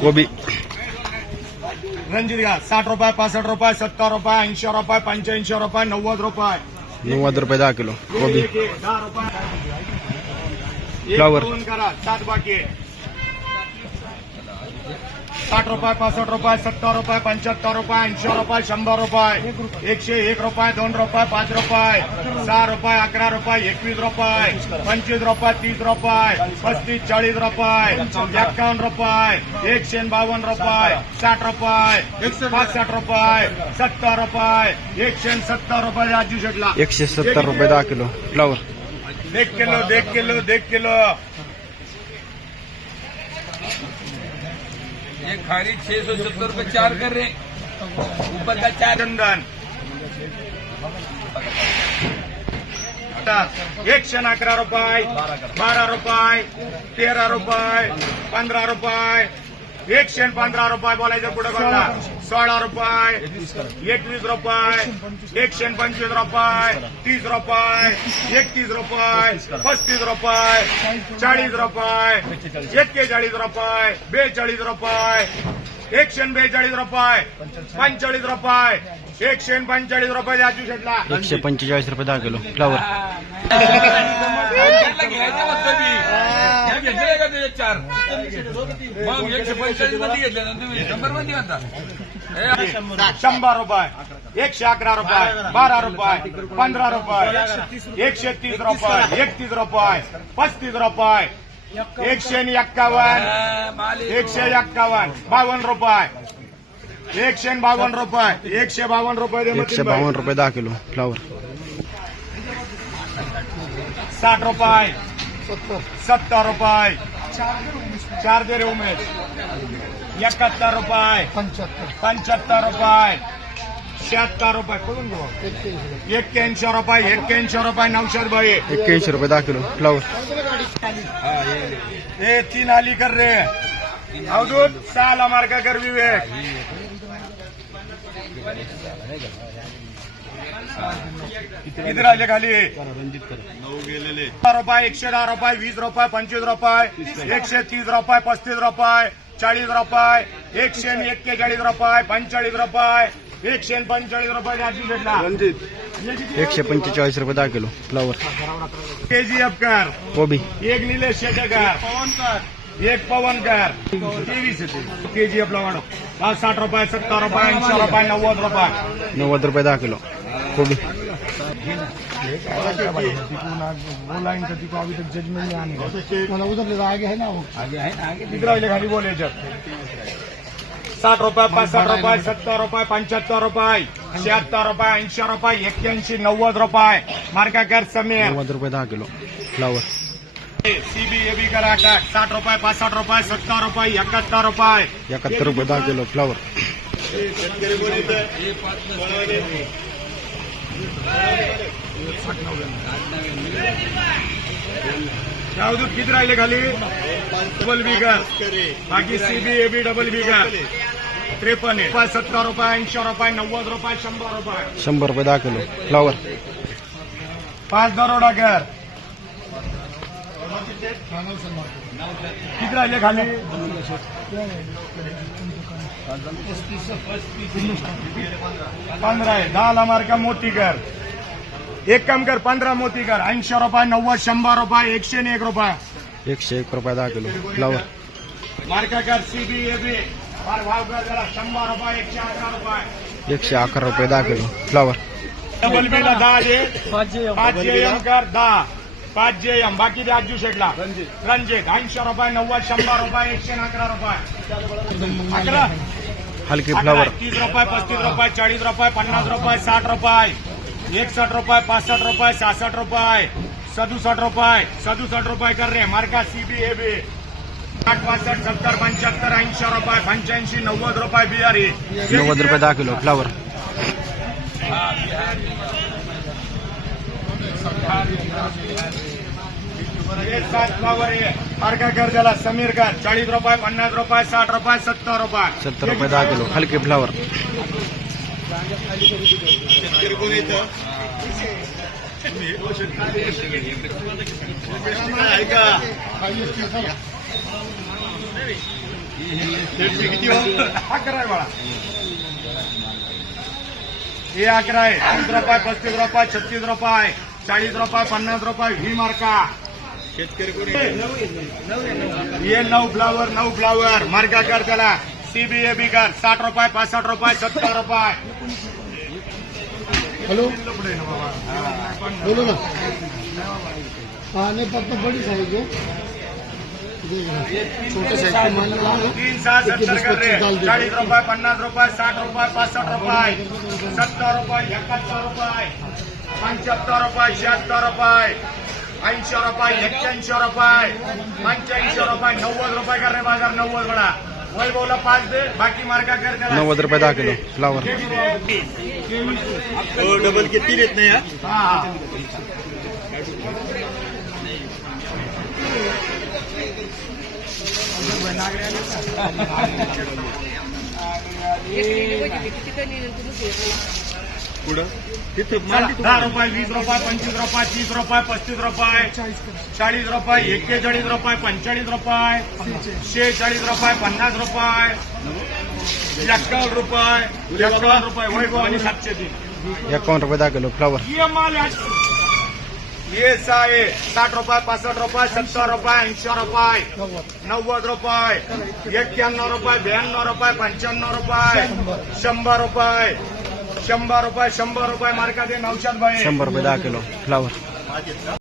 कोबी रंजित घ्या साठ रुपये पासष्ट रुपये सत्तर रुपये ऐंशी रुपये पंच्याऐंशी रुपये नव्वद रुपये. नव्वद रुपये दहा किलो कोबी एक, एक, दहा रुपये. फ्लॉवर दोन करा सात बाकी साठ रुपये पासष्ट रुपये सत्तर रुपये पंच्याहत्तर रुपये ऐंशी रुपये शंभर रुपये एकशे एक रुपये दोन रुपये पाच रुपये सहा रुपये अकरा रुपये एकवीस रुपये पंचवीस रुपये तीस रुपये पस्तीस चाळीस रुपये एक्कावन्न रुपये एकशे बावन्न रुपये साठ रुपये पासष्ट रुपये सत्तर रुपये एकशे सत्तर रुपये राजू शेटला एकशे सत्तर रुपये दहा किलो. फ्लावर देख किलो देख किलो देख किलो. ये खारिज छह सौ सत्तर रुपए चार कर रहे ऊपर का चार चंदन। एकशे अकरा रुपये, बारह रुपये, तेरह रुपये, पंद्रह रुपये एकशे पंधरा रुपये बोलायचं पुढे बघा. सोळा रुपये. एकवीस रुपये. एकशे पंचवीस रुपये. तीस रुपये. एकतीस रुपये. पस्तीस रुपये. चाळीस रुपये. एक्केचाळीस रुपये. बेचाळीस रुपये. एकशे बेचाळीस रुपये. पंचेचाळीस रुपये. एकशे पंचेचाळीस रुपये राजू शेटला एकशे पंचेचाळीस रुपये दहा किलो. फ्लावर घेतले का त्याचे चार मग एकशे पंचेचाळीसमध्ये घेतले ना तुम्ही शंभरमध्ये म्हणता शंभर रुपये एकशे अकरा रुपये बारा रुपये पंधरा रुपये एकशे तीस रुपये एकतीस रुपये पस्तीस रुपये एकशे एक्कावन्न. एकशे एक्कावन्न बावन्न रुपये एकशे बावन्न रुपये एकशे बावन्न रुपये एकशे. बावन्न रुपये दहा किलो फ्लावर साठ रुपये सत्तर रुपये। चार दे रे उमेश। एकाहत्तर रुपये। पंच्याहत्तर रुपये। शहात्तर रुपये। करून घेऊ एक्क्याऐंशी रुपये एक्क्याऐंशी रुपये नौशद भाई एक्क्याऐंशी रुपये दहा किलो फ्लावर ए तीन आली कर रे। अवधूत सहाला मार्ग कर विवेक। किती राहिले खाली. दहा रुपये एकशे दहा रुपये वीस रुपये पंचवीस रुपये एकशे तीस रुपये पस्तीस रुपये चाळीस रुपये एकशे एक्केचाळीस रुपये पंचेचाळीस रुपये एकशे पंचेचाळीस रुपये एकशे पंचेचाळीस रुपये दहा किलो फ्लावर केजीएफ कर. कोबी. एक निलेश शेटेकर पवनकर एक पवनकर तेवीस केजीएफ ला वाढव. साठ रुपये सत्तर रुपये ऐंशी रुपये नव्वद रुपये. नव्वद रुपये दहा किलो कोबी किती राहिले खाली बोल याच्यात साठ रुपये पासष्ट रुपये सत्तर रुपये पंच्याहत्तर रुपये शहात्तर रुपये ऐंशी रुपये एक्क्याऐंशी नव्वद रुपये। मार्काकर समीर। नव्वद रुपये दहा किलो। फ्लावर सीबीएबी करा अटॅक साठ रुपये पासष्ट रुपये सत्तर रुपये एकाहत्तर रुपये। एकाहत्तर रुपये दहा किलो। फ्लावर यावदूत किती राहिले खाली? डबल बिगर बाकी सीबीएबी डबल बिगर त्रेपन्न. आहे. रुपये सत्तर रुपये ऐंशी रुपये नव्वद रुपये शंभर रुपये. शंभर रुपये दहा किलो फ्लावर पाच दरोडागर किती राहिले खाली? पंधरा आहे दहाला मार्का मोती कर एक काम कर पंधरा मोती कर ऐंशी रुपये नव्वद शंभर रुपये एकशे आणि एक रुपये। एकशे एक रुपये दहा किलो। फ्लावर मार्का कर सीबीएबी फार भाव कर जरा शंभर रुपये एकशे अकरा रुपये। एकशे अकरा रुपये दहा किलो। फ्लावर डबल बीला दहा जे पाच एम कर दहा। पाच जे एम बाकी ते अज्जू शेटला रणजित. ऐंशी रुपये नव्वद शंभर रुपये एकशे अकरा रुपये. अकरा. हलकी फ्लावर तीस रुपये पस्तीस रुपये चाळीस रुपये पन्नास रुपये साठ रुपये एकसठ रुपये पासष्ट रुपये सहासष्ट रुपये सदुसष्ट रुपये सदुसठ रुपये कर रे मार्का सीबीएबी आठ पासष्ट सत्तर पंच्याहत्तर ऐंशी रुपये पंच्याऐंशी नव्वद रुपये बिहारी नव्वद रुपये दहा किलो फ्लावर एक सात फ्लावर कर त्याला समीर कर चाळीस रुपये पन्नास रुपये साठ रुपये सत्तर रुपये. सत्तर रुपये दहा किलो हलकी फ्लावर. ऐका. अकरा आहे बाळा. हे अकरा आहे. तीस रुपये पस्तीस रुपये छत्तीस रुपये चाळीस रुपये पन्नास रुपये ही मार्का. ये नऊ फ्लावर नऊ फ्लावर मार्का कर त्याला. सीबीएबी कर. साठ रुपये पासष्ट रुपये सत्तर रुपये. हॅलो? बोलो ना. हाँ नहीं पत्ता बड़ी साइज़ है रहा। छोटे साइज़ तीन सात सत्तर कर बिस्कुट डाल रे दे चाळीस रुपये पन्नास रुपये साठ रुपये पासष्ट रुपये. सत्तर रुपये एकाहत्तर रुपये. पंच्याहत्तर रुपये शहात्तर रुपये ऐंशी रुपये एक्क्याऐंशी रुपये पंच्याऐंशी रुपये नव्वद रुपये कर रे बाज़ार नव्वद बडा। वैभवला पाच दे बाकी मार्का कर त्याला नव्वद रुपये दहा किलो फ्लावर। डबल किती देत नाही हा। हा? दहा रुपये वीस रुपये पंचवीस रुपये तीस रुपये पस्तीस रुपये चाळीस रुपये एक्केचाळीस रुपये पंचेचाळीस रुपये शेहेचाळीस रुपये पन्नास रुपये एक्कावन्न रुपये एक्कावन्न रुपये वैभव आणि सातशे तीन. एकावन्न रुपये दहा किलो फ्लावर ये साठ रुपये पासष्ट रुपये सत्तर रुपये ऐंशी रुपये नव्वद रुपये एक्क्याण्णव रुपये ब्याण्णव रुपये पंच्याण्णव रुपये शंभर रुपये शंभर रुपये शंभर रुपये मार्का दे नौशाद भाई. शंभर रुपये दहा किलो फ्लावर